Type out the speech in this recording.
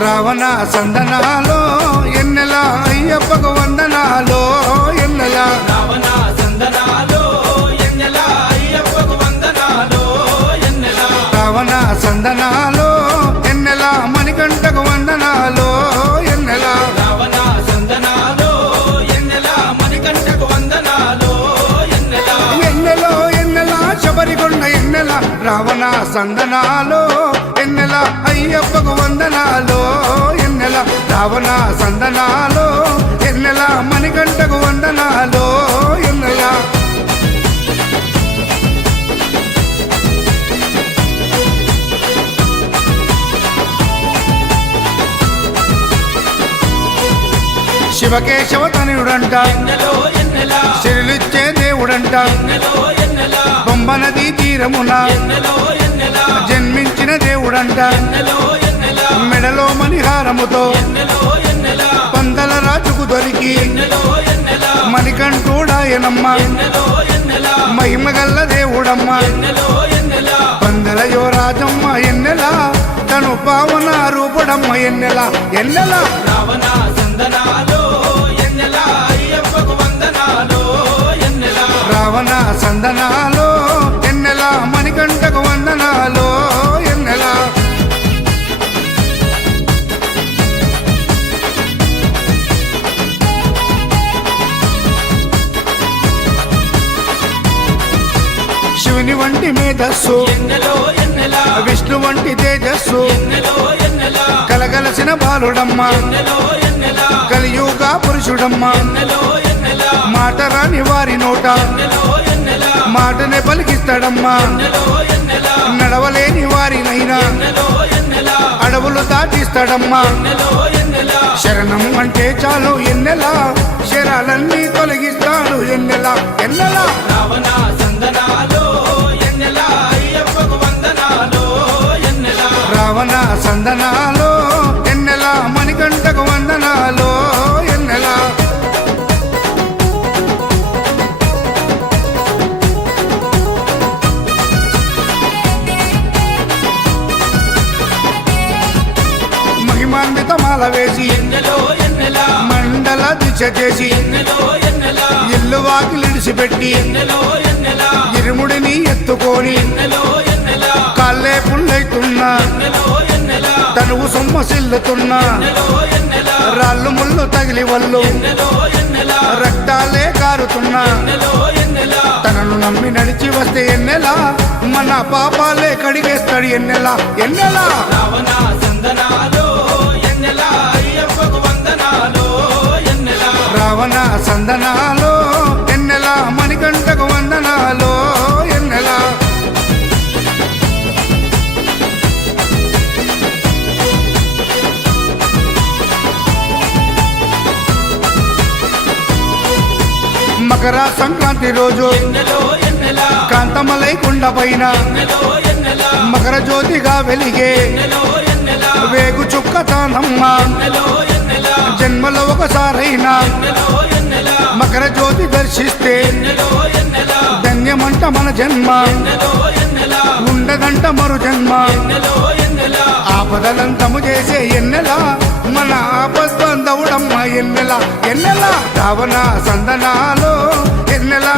రావణ సందనాలో ఎన్నెల అయ్యప్పకు వందనాలో ఎన్నెల రావణ సందనాలో ఎన్నెల అయ్యప్పకు వందనాలో ఎన్నెల రావణ సందనాలో ఎన్నెల మణికంఠకు వందనాలో ఎన్నెల రావణ సందనాలో ఎన్నెల మణికంఠకు వందనాలో ఎన్నెల ఎన్నెలో ఎన్నెల శబరికొండ ఎన్నెల రావణ సందనాలో ఎన్నెల అయ్యప్పకు వందనాలో ఎన్నెల రావణ సందనాలో ఎన్నెల మణికంఠకు వందనాలో ఎన్నెల శివకేశవ తనయుడంట ఎన్నెలో ఎన్నెల శిరులిచ్చే దేవుడంట ఎన్నెలో ఎన్నెల బొమ్మ నదీ తీరమున ఎన్నెలో ఎన్నెల జన్మించిన దేవుడంట ఎన్నెలో ఎన్నెల మెడలో మణిహారముతో ఎన్నెలో ఎన్నెల పందల రాజుకు దొరికి ఎన్నెలో ఎన్నెల మణికంఠుడాయనమ్మ ఎన్నెలో ఎన్నెల మహిమగల్ల దేవుడమ్మ ఎన్నెలో ఎన్నెల పందల యువరాజమ్మ ఎన్నెల తను పావన రూపుడమ్మ ఎన్నెల ఎన్నెల రావణ సందనాలో ఎన్నెల అయ్యప్పకు వందనాలో ఎన్నెల రావణ సందనాలో ఎన్నెల మణికంఠకు వందనాలో ఎన్నెల శివుని వంటి మేధస్సు ఎన్నెలో ఎన్నెల విష్ణు వంటి తేజస్సు ఎన్నెలో ఎన్నెల కలగలసిన బాలుడమ్మ ఎన్నెలో ఎన్నెల కలియుగ పురుషుడమ్మ ఎన్నెలో ఎన్నెల మాట రాని వారి నోట ఎన్నెలో ఎన్నెల మాటనే పలికిస్తాడమ్మా ఎన్నెలో ఎన్నెల నడవలేని వారినైనా ఎన్నెలో ఎన్నెల అడవులు దాటిస్తాడమ్మా ఎన్నెలో ఎన్నెల శరణం అంటే చాలు ఎన్నెల శరాలన్నీ తొలగిస్తాడు ఎన్నెల ఎన్నెల రావణ సందనాలో ఎన్నెల అయ్యప్పకు వందనాలో ఎన్నెల రావణ సందనాలో ఎన్నెల మణికంఠకు వందనాలో ఎన్నెల మహిమాన్విత మాల వేసి ఎన్నెలో ఎన్నెల మండల దిశ చేసి ఎన్నెలో ఎన్నెల ఇల్లు వాకిలిడిసిపెట్టి ఎన్నెలో ఎన్నెల ఇరుముడిని ఎత్తుకొని ఎన్నెలో ఎన్నెల కాళ్ళే పుల్లైతున్నా ఎన్నెలో ఎన్నెల తనువు సొమ్మసిల్లుతున్నా ఎన్నెలో ఎన్నెల రాళ్ళు ముళ్ళు తగిలి వల్లు ఎన్నెలో ఎన్నెల రక్తాలే కారుతున్నా ఎన్నెలో ఎన్నెల తనను నమ్మి నడిచి వస్తే ఎన్నెలా మన పాపాలే కడిగేస్తాడు ఎన్నెలా ఎన్నెలా రావణ సందనాలో ఎన్నెల అయ్యప్పకు వందనాలో ఎన్నెల రావణ సందనాలో ఎన్నెలా మణికంఠకు వందనాలో ఎన్నెలా మకర సంక్రాంతి రోజు ఎన్నెలో ఎన్నెల కాంతమలై కుండ పైన ఎన్నెలో ఎన్నెల మకర జ్యోతిగా వెలిగే ఎన్నెలో ఎన్నెల వేగు చుక్క తానమ్మ ఎన్నెలో ఎన్నెల జన్మలో ఒకసారైనా ఎన్నెలో ఎన్నెల మకర జ్యోతి దర్శిస్తే ఎన్నెలో ఎన్నెల ధన్యమంట మన జన్మ ఎన్నెలో ఎన్నెల ఉండదంట మరు జన్మ ఎన్నెలో ఎన్నెల ఆపదలంతము చేసే ఎన్నెల మన ఆపస్బంధవుడమ్మ ఎన్నెల ఎన్నెల రావణ సందనాలో ఎన్నెల